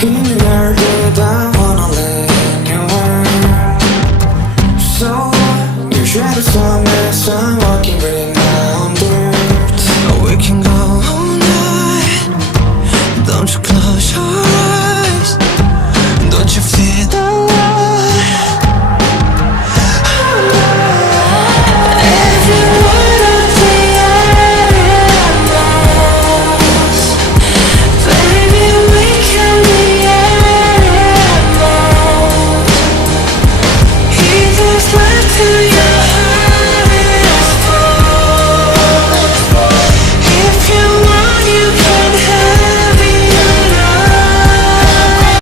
힘이 날 다 wanna live in your world. So you try to solve me some